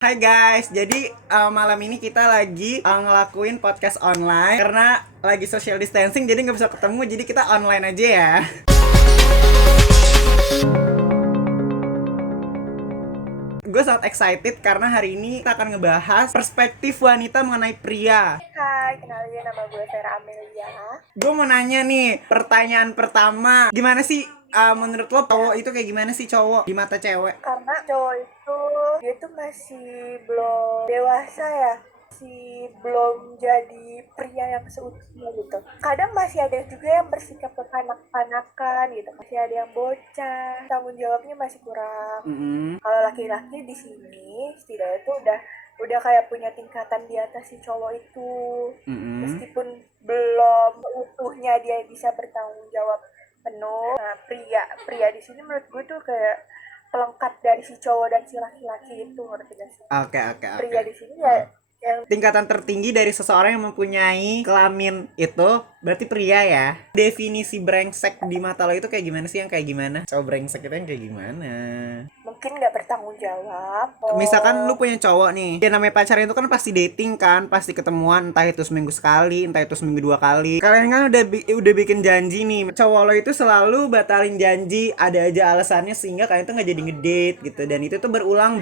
Hai guys, jadi malam ini kita lagi ngelakuin podcast online karena lagi social distancing, jadi nggak bisa ketemu, jadi kita online aja ya. Gue sangat excited karena hari ini kita akan ngebahas perspektif wanita mengenai pria. Hai, kenalin nama gue Vera Amelia. Gue mau nanya nih, pertanyaan pertama, gimana sih menurut lo cowok itu kayak gimana sih cowok di mata cewek? Karena cowok itu dia tuh masih belum dewasa ya, masih belum jadi pria yang seutuhnya gitu. Kadang masih ada juga yang bersikap kekanak-kanakan gitu, masih ada yang bocah, tanggung jawabnya masih kurang. Kalau laki-laki di sini setidaknya tuh udah kayak punya tingkatan di atas si cowok itu. Meskipun belum utuhnya dia bisa bertanggung jawab penuh. Nah, pria di sini menurut gue tuh kayak pelengkap dari si cowok dan si laki-laki itu, ngerti gak sih? Oke. Pria di sini ya yang Tingkatan tertinggi dari seseorang yang mempunyai kelamin itu berarti pria ya. Definisi brengsek di mata lo itu kayak gimana sih, yang kayak gimana? Cowok brengsek itu yang kayak gimana? mungkin nggak bertanggung jawab. Misalkan lu punya cowok nih, ya namanya pacaran itu kan pasti dating kan, pasti ketemuan, entah itu seminggu sekali, entah itu seminggu 2 kali. Kalian kan udah bikin janji nih, cowok lo itu selalu batalin janji, ada aja alasannya sehingga kalian tuh nggak jadi ngedate gitu, dan itu tuh berulang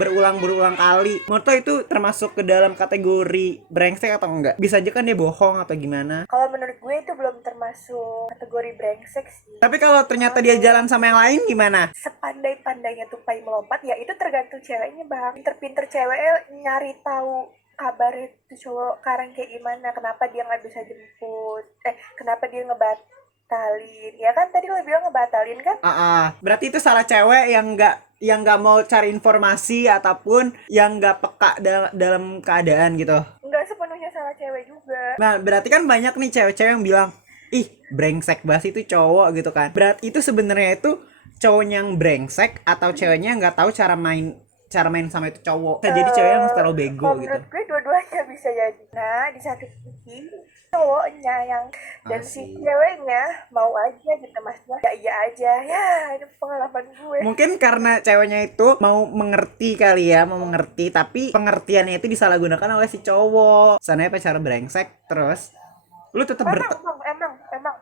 kali. Menurut lo itu termasuk ke dalam kategori brengsek atau enggak? Bisa aja kan dia bohong atau gimana? Kalau menurut gue itu belum termasuk kategori brengsek sih. Tapi kalau ternyata dia jalan sama yang lain gimana? Sepandai-pandainya tupai melompat ya itu tergantung ceweknya bang. Pinter-pinter cewek nyari tahu kabar itu cowok sekarang kayak gimana, kenapa dia nggak bisa jemput, kenapa dia ngebatalin, ya kan tadi lo bilang ngebatalin kan. Berarti itu salah cewek yang nggak mau cari informasi ataupun yang nggak peka dalam keadaan gitu. Nggak sepenuhnya salah cewek juga. Nah, berarti kan banyak nih cewek-cewek yang bilang, ih brengsek banget itu cowok gitu kan. Berarti itu sebenarnya itu cowoknya yang brengsek atau ceweknya yang nggak tahu cara main sama itu cowok. Bisa jadi cewek yang terlalu bego Kalau gitu. menurut gue dua-duanya bisa jadi. Nah di satu sisi cowoknya yang dan si Asik. ceweknya mau aja gitu, maksudnya ya iya aja ya, itu pengalaman gue. Mungkin karena ceweknya itu mau mengerti kali ya, mau mengerti, tapi pengertiannya itu disalahgunakan oleh si cowok. Sananya pacar brengsek, terus lu tetap Emang emang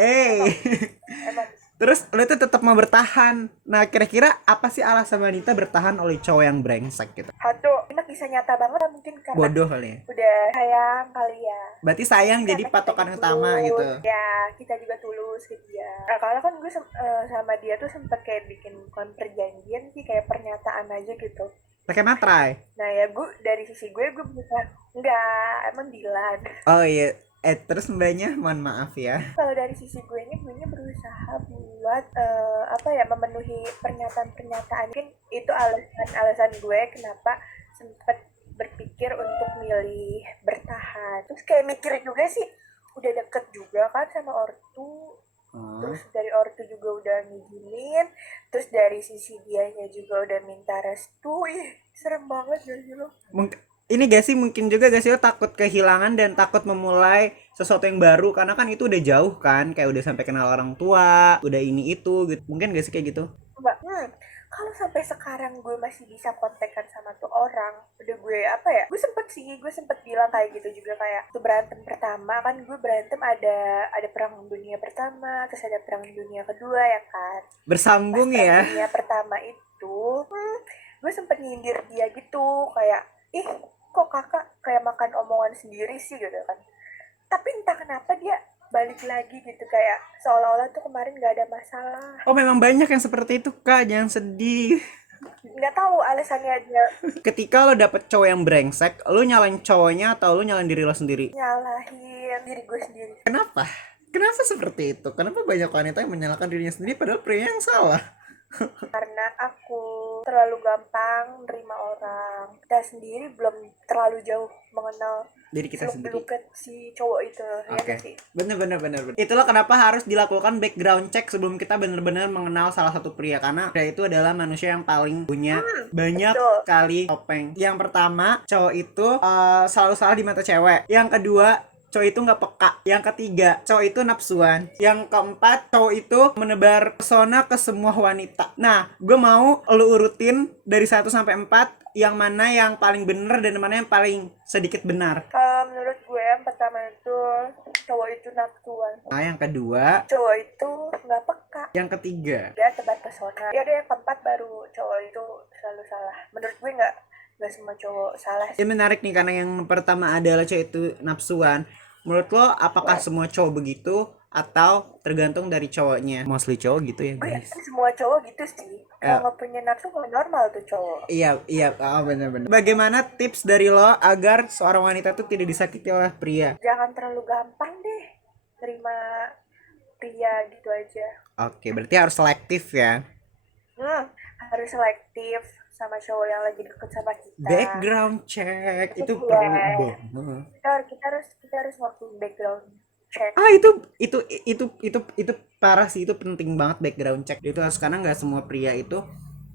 terus lu tuh tetap mau bertahan. Nah, kira-kira apa sih alasan wanita bertahan oleh cowok yang brengsek gitu? satu ini kisah nyata banget, mungkin karena Bodoh kali ya. udah sayang kali ya. Berarti sayang jadi Karena patokan kita utama tulus, gitu. ya kita juga tulus ke dia. Nah, kalau kan gue sama dia tuh sempet kayak bikin bukan perjanjian sih, kayak pernyataan aja gitu. Pakai materai. Nah ya gue dari sisi gue berusaha enggak, emang Dilan. Oh iya. Terus mbaknya mohon maaf ya. Kalau dari sisi gue berusaha buat apa ya, memenuhi pernyataan-pernyataan. Mungkin itu alasan gue kenapa sempet berpikir untuk milih bertahan. Terus kayak mikir juga sih, udah deket juga kan sama ortu, terus dari ortu juga udah ngizinin, terus dari sisi dianya juga udah minta restu. Ih serem banget gak sih lo? Ini gak sih mungkin juga gak sih lo takut kehilangan dan takut memulai sesuatu yang baru, karena kan itu udah jauh kan, kayak udah sampai kenal orang tua, udah ini itu gitu. Mungkin gak sih kayak gitu? Mbak, kalau sampai sekarang gue masih bisa kontekan sama tuh orang, udah gue apa ya, gue sempet bilang kayak gitu juga, kayak tuh berantem pertama kan, gue berantem ada perang dunia pertama, terus ada perang dunia kedua ya kan. Bersambung Pas ya. perang dunia pertama itu gue sempet nyindir dia gitu, kayak ih kok kakak kayak makan omongan sendiri sih gitu kan. Tapi entah kenapa dia balik lagi gitu, kayak seolah-olah tuh kemarin gak ada masalah. Oh, memang banyak yang seperti itu kak, jangan sedih. Nggak tahu alasannya dia. Ketika lo dapet cowok yang brengsek, lo nyalain cowoknya atau lo nyalain diri lo sendiri? Nyalahin diri gue sendiri. Kenapa? Kenapa seperti itu? Kenapa banyak wanita yang menyalahkan dirinya sendiri padahal pria yang salah? Karena aku terlalu gampang nerima orang, kita sendiri belum terlalu jauh mengenal Diri kita sendiri. seluk-beluk si cowok itu. Ya Oke. nggak sih? Bener. Itulah kenapa harus dilakukan background check sebelum kita benar-benar mengenal salah satu pria, karena pria itu adalah manusia yang paling punya banyak betul. kali topeng. Yang pertama, cowok itu selalu salah di mata cewek. Yang kedua, cowok itu nggak peka. Yang ketiga, cowok itu nafsuan. Yang keempat, cowok itu menebar pesona ke semua wanita. Nah, gue mau lu urutin dari 1 sampai 4, yang mana yang paling bener dan mana yang paling sedikit benar. Kalau menurut gue yang pertama itu cowok itu nafsuan. Nah, yang kedua, Cowok itu nggak peka. yang ketiga, Dia tebar pesona. Ya ada yang keempat baru cowok itu selalu salah. Menurut gue nggak semua cowok salah sih. ya menarik nih karena yang pertama adalah cowok itu nafsuan. Menurut lo apakah semua cowok begitu atau tergantung dari cowoknya? Mostly cowok gitu ya Gue guys. yakin semua cowok gitu sih. Ya. Kalau nggak punya nafsu nggak normal tuh cowok. Iya, benar-benar. Bagaimana tips dari lo agar seorang wanita tuh tidak disakiti oleh pria? Jangan terlalu gampang deh terima pria gitu aja. Oke, berarti harus selektif ya. Harus selektif sama cowok yang lagi deket sama kita. Background check itu Iya. perlu banget. Kita harus ngelakuin background check. Ah, itu parah sih, itu penting banget background check. Itu harus, karena nggak semua pria itu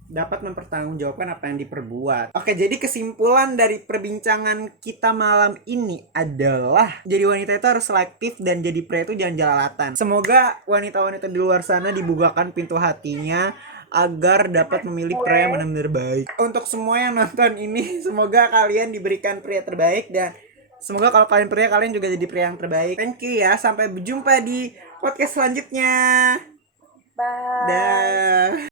dapat mempertanggungjawabkan apa yang diperbuat. Oke, jadi kesimpulan dari perbincangan kita malam ini adalah jadi wanita itu harus selektif dan jadi pria itu jangan jalalatan. Semoga wanita-wanita di luar sana dibukakan pintu hatinya agar dapat memilih pria yang benar-benar baik. Untuk semua yang nonton ini, semoga kalian diberikan pria terbaik dan semoga kalau kalian pria, kalian juga jadi pria yang terbaik. Thank you ya, sampai berjumpa di podcast selanjutnya. Bye. Dah.